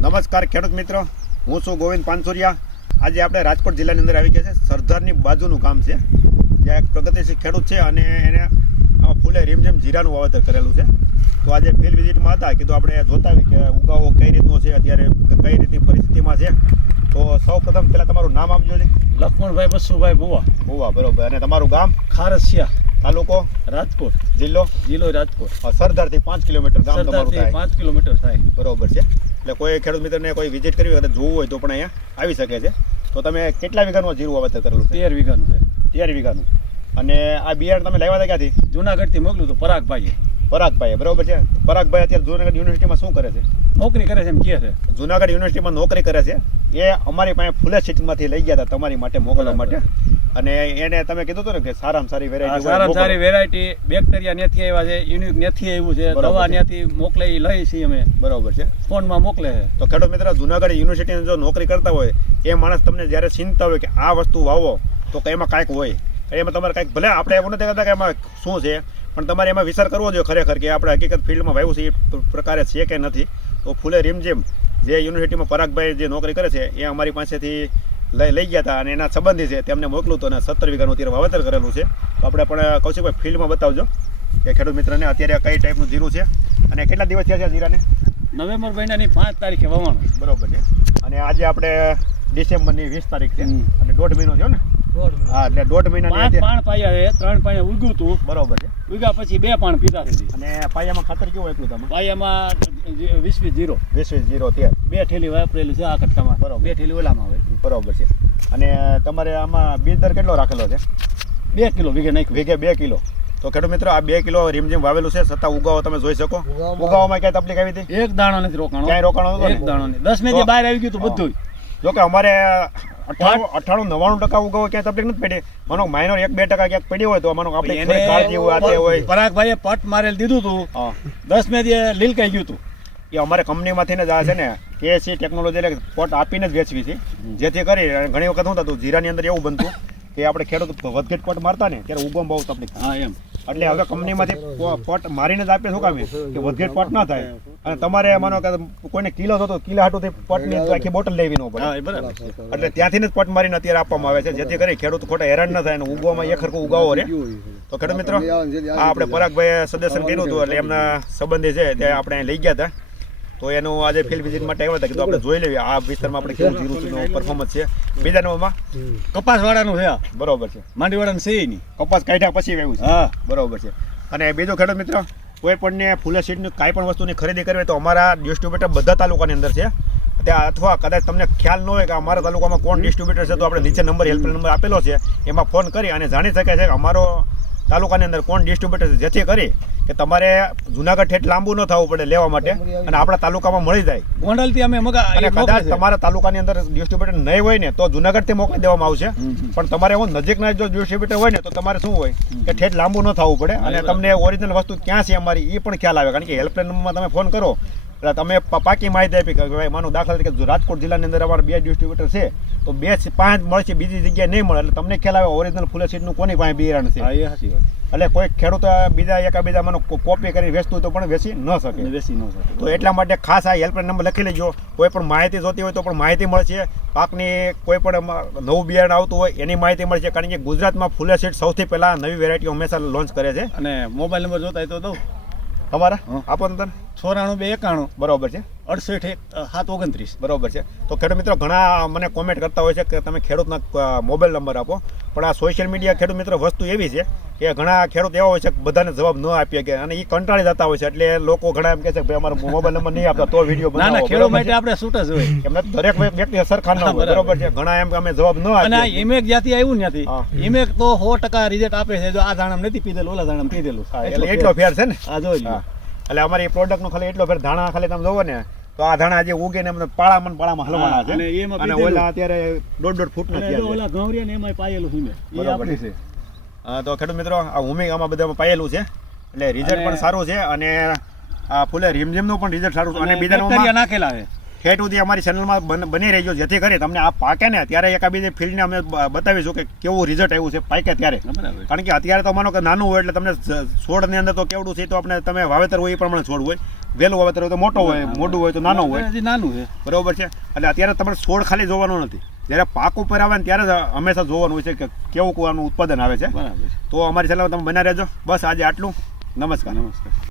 નમસ્કાર ખેડૂત મિત્રો, હું છું ગોવિંદ પાનસુરિયા. આજે આપણે રાજકોટ જિલ્લાની અંદર આવી ગયા છે. સરદારની બાજુનું ગામ છે, જ્યાં એક પ્રગતિશીલ ખેડૂત છે અને એને ફૂલે રીમઝીમ જીરાનું વાવેતર કરેલું છે. તો આજે ફિલ્ડ વિઝિટમાં હતા, કીધું આપણે જોતા હોય કે ઉગાવો કઈ રીતનો છે, અત્યારે કઈ રીતની પરિસ્થિતિમાં છે. તો સૌ પ્રથમ પહેલાં તમારું નામ આપજો છે. લક્ષ્મણભાઈ બસુભાઈ ભુવા, બરોબર. અને તમારું ગામ? ખારસિયા, તાલુકો રાજકોટ, જિલ્લો રાજકોટ. સરદારથી 5 કિલોમીટર ગામ તમારું થાય. 5 કિલોમીટર થાય, બરોબર છે. એટલે કોઈ ખેડૂત મિત્રને કોઈ વિઝિટ કરવી હોય, જોવું હોય તો પણ અહીંયા આવી શકે છે. તો તમે કેટલા વીઘાનું જીરું વાવેતર કરેલું છે? 13 વીઘાનું છે. 13 વીઘાનું. અને આ બિયારણ તમે લાવ્યા હતા ક્યાંથી? જુનાગઢથી મોકલ્યું હતું પરાગભાઈએ. બરોબર છે. પરાગભાઈ અત્યારે જુનાગઢ યુનિવર્સિટીમાં શું કરે છે? નોકરી કરે છે એમ કહે છે. જુનાગઢ યુનિવર્સિટીમાં નોકરી કરે છે. એ અમારી પાસે ફૂલે સીટમાંથી લઈ ગયા હતા તમારી માટે મોકલવા માટે. અને એને તમે કીધું હતું ને કે સારામાં સારી સારી વેરાયટી બેક્ટેરિયા ત્યાંથી આવ્યા છે, યુનિક ત્યાંથી આવ્યું છે, દવા ત્યાંથી મોકલે લઈ છીએ અમે. બરોબર છે. ફોનમાં મોકલે છે. તો ખેડૂત મિત્ર, જુનાગઢ યુનિવર્સિટીની જો નોકરી કરતા હોય એ માણસ તમને જ્યારે ચિંતા હોય કે આ વસ્તુ વાવો તો એમાં કાંઈક હોય, એમાં તમારે કાંઈક, ભલે આપણે એવું નથી કરતા કે એમાં શું છે, પણ તમારે એમાં વિચાર કરવો જોઈએ ખરેખર કે આપણે હકીકત ફિલ્ડમાં વાવ્યું છે એ પ્રકારે છે કે નથી. તો ફૂલે રીમઝીમ જે યુનિવર્સિટીમાં પરાગભાઈ જે નોકરી કરે છે એ અમારી પાસેથી લઈ ગયા હતા અને એના સંબંધી છે, તેમને મોકલું હતું અને 17 વીઘાનું અત્યારે વાવેતર કરેલું છે. તો આપણે પણ કૌશિકભાઈ ફિલ્ડમાં બતાવજો કે ખેડૂત મિત્રને અત્યારે કઈ ટાઈપનું જીરું છે અને કેટલા દિવસ થયા છે જીરાને? નવેમ્બર મહિનાની 5 તારીખે વાવવાનું. બરોબર છે. અને આજે આપણે ડિસેમ્બરની 20 તારીખ છે અને 1.5 મહિનો થયો ને? હા, એટલે 1.5 મહિના પાણ પાયા છે, 3 પાણી ઉગ્યું હતું. બરોબર છે. ઉગ્યા પછી 2 પાણ પીધા છે. અને પાયામાં ખાતર કેવું આપ્યું તમે? પાયામાં 20-20 20-20 13 2 ઠેલી વાપરેલું છે આ કટ્ટામાં. બરોબર. 2 ઠેલી ઓલામાં આવે. બરોબર છે. અને તમારે આમાં બીજ દર કેટલો રાખેલો છે? 2 કિલો વીઘે નાખ્યું. વીઘે 2 કિલો. તો ખેડૂત મિત્રો, આ 2 કિલો રીમઝીમ વાવેલું છે, છતાં ઉગાવો તમે જોઈ શકો. ઉગાવામાં ક્યાંય તકલીફ આવી હતી? એક દાણો નથી રોકાણો. ક્યાંય રોકાણો નતો? એક દાણો નહીં. 10 મેથી બહાર આવી ગયું હતું બધું. જો કે અમારે 98-99% ઉગાવો ક્યાંય તકલીફ નથી પડી. માનો માઇનર 1-2% ક્યાંક પડી હોય તો માનો આપણે થોડી કાળજી હોય, આતે હોય. પરાગભાઈએ પટ મારેલ દીધું હતું. 10 મેથી લીલકાઈ ગયું હતું. એ અમારે કંપનીમાંથી જ આ છે ને KSC ટેકનોલોજી એટલે પોટ આપીને જ વેચવી છે, જેથી કરી ઘણી વખત શું થતું જીરાની અંદર એવું બનતું કે આપણે ખેડૂત વધઘટ પોટ મારતા ને ત્યારે ઉગવામાં બહુ તકલીફ. હા એમ. એટલે હવે કંપનીમાંથી પોટ મારીને જ આપે, શું કામ કે વધઘટ પોટ ના થાય. અને તમારે માનો કે કોઈને કિલો થતો કિલો હાટુથી પોટની આખી બોટલ લેવી ન પડે, એટલે ત્યાંથી જ પોટ મારીને અત્યારે આપવામાં આવે છે, જેથી કરી ખેડૂત ખોટા હેરાન ન થાય અને ઉગવામાં એક હરખો ઉગાવો રહે. તો ખેડૂત મિત્રો, આ આપણે પરાગભાઈએ સજેશન કર્યું હતું એટલે એમના સંબંધી છે તે આપણે લઈ ગયા હતા. તો એનું આજે ફિલ્ડ વિઝિટ માટે આવ્યા હતા, કીધું આપણે જોઈ લેવી આ વિસ્તારમાં આપણે કેવું જીરું પરફોર્મન્સ છે. બીજા નંબરમાં કપાસ વાળાનું છે. બરોબર છે. માંડી વાળાનું છે નહીં, કપાસ કાઢ્યા પછી આવ્યું છે. હા, બરોબર છે. અને બીજો ખેડૂત મિત્ર, કોઈ પણ ફૂલે સીડની કાંઈ પણ વસ્તુની ખરીદી કરવી તો અમારા ડિસ્ટ્રીબ્યુટર બધા તાલુકાની અંદર છે. ત્યાં અથવા કદાચ તમને ખ્યાલ ન હોય કે અમારા તાલુકામાં કોણ ડિસ્ટ્રીબ્યુટર છે, તો આપણે નીચે નંબર હેલ્પલાઇન નંબર આપેલો છે, એમાં ફોન કરી અને જાણી શકે છે કે અમારો તાલુકાની અંદર કોણ ડિસ્ટ્રીબ્યુટર છે, જેથી કરી કે તમારે જુનાગઢ ઠેઠ લાંબુ ન થવું પડે લેવા માટે અને આપણા તાલુકામાં મળી જાય. ગોંડલથી અમે અને કદાચ તમારા તાલુકાની અંદર ડિસ્ટ્રીબ્યુટર નહીં હોય ને તો જુનાગઢથી મોકલી દેવામાં આવશે. પણ તમારે એવું નજીકના જો ડિસ્ટ્રીબ્યુટર હોય ને તો તમારે શું હોય કે ઠેઠ લાંબુ ન થવું પડે અને તમને ઓરિજિનલ વસ્તુ ક્યાં છે અમારી એ પણ ખ્યાલ આવે. કારણ કે હેલ્પલાઇન નંબરમાં તમે ફોન કરો એટલે તમે પાકી માહિતી આપી કે ભાઈ માનો દાખલા તરીકે રાજકોટ જિલ્લાની અંદર અમારા 2 ડિસ્ટ્રીબ્યુટર છે તો 2-5 મળશે, બીજી જગ્યાએ નહીં મળે, એટલે તમને ખ્યાલ આવે ઓરિજિનલ ફૂલે સીડનું કોની પાસે બિયારણ છે. એટલે કોઈ ખેડૂત બીજા એકાબીજા માનો કોપી કરી વેચતું તો પણ વેચી ન શકે. તો એટલા માટે ખાસ આ હેલ્પલાઇન નંબર લખી લેજો. કોઈ પણ માહિતી જોતી હોય તો પણ માહિતી મળશે. પાકની કોઈ પણ નવું બિયારણ આવતું હોય એની માહિતી મળશે. કારણ કે ગુજરાતમાં ફૂલે સીડ સૌથી પહેલા નવી વેરાયટીઓ હંમેશા લોન્ચ કરે છે. અને મોબાઈલ નંબર જોતા હોય તો દઉં તમારા આપો ને તને. 94-291. બરોબર છે. 68-729. બરોબર છે. તો ખેડૂત મિત્રો ઘણા મને કોમેન્ટ કરતા હોય છે કે તમે ખેડૂતના મોબાઈલ નંબર આપો, પણ આ સોશિયલ મીડિયા ખેડૂત મિત્રો વસ્તુ એવી છે કે ઘણા ખેડૂત એવા હોય છે કે બધાને જવાબ ન આપીએ કે અને એ કંટાળી જતા હોય છે, એટલે લોકો ઘણા એમ કહે છે કે ભાઈ અમારો મોબાઈલ નંબર નહીં આપતા તો વિડીયો બનાવો. ના, ખેડૂત માટે આપણે છૂટ જ હોય. એમને દરેક વ્યક્તિ સરખા ન હોય. બરોબર છે. ઘણા એમ કે અમે જવાબ ન આપીએ. અને ઇમેક જ્યાંથી આવ્યું ત્યાંથી ઇમેક તો 100% રિઝલ્ટ આપે છે. જો આ દાણામ નથી પીધેલું, ઓલા દાણામ પીધેલું, એટલે એટલો ફેર છે ને. આ જોઈ લો. એટલે અમારી પ્રોડક્ટ નો ખાલી એટલો ફેર ધાણા ખાલી તમે જોવો ને તો આ ધાણા જે ઉગે ને પાળામાં હલવાના છે. અને ઓલા અત્યારે 1.5 ફૂટ ના થયા છે. ઓલા ઘઉંરિયા ને એમાંય પાયેલું છે. એ આપણી છે. તો ખેડૂત મિત્રો, આ હુમિક આમાં બધામાં પાયેલું છે, એટલે રિઝલ્ટ પણ સારું છે. અને આ ફૂલે રીમઝીમ નું પણ રિઝલ્ટ સારું છે. અને બીજા નાખેલા છે ઠેઠ સુધી અમારી ચેનલમાં બની રહેજો, જેથી કરી તમને આ પાકે ને ત્યારે એકાબીજી ફિલ્ડને અમે બતાવીશું કે કેવું રિઝલ્ટ આવ્યું છે પાકે ત્યારે. કારણ કે અત્યારે તો માનો કે નાનું હોય એટલે તમને છોડની અંદર તો કેવડું છે તો આપણે તમે વાવેતર હોય એ પ્રમાણે છોડ હોય, વહેલું વાવેતર હોય તો મોટો હોય, મોડું હોય તો નાનો હોય, હજી નાનું છે. બરોબર છે. એટલે અત્યારે તમારે છોડ ખાલી જોવાનો નથી, જ્યારે પાક ઉપર આવે ને ત્યારે જ હંમેશા જોવાનું હોય છે કે કેવું આનું ઉત્પાદન આવે છે. બરાબર છે. તો અમારી ચેનલ તમે બના રહેજો. બસ આજે આટલું. નમસ્કાર. નમસ્કાર.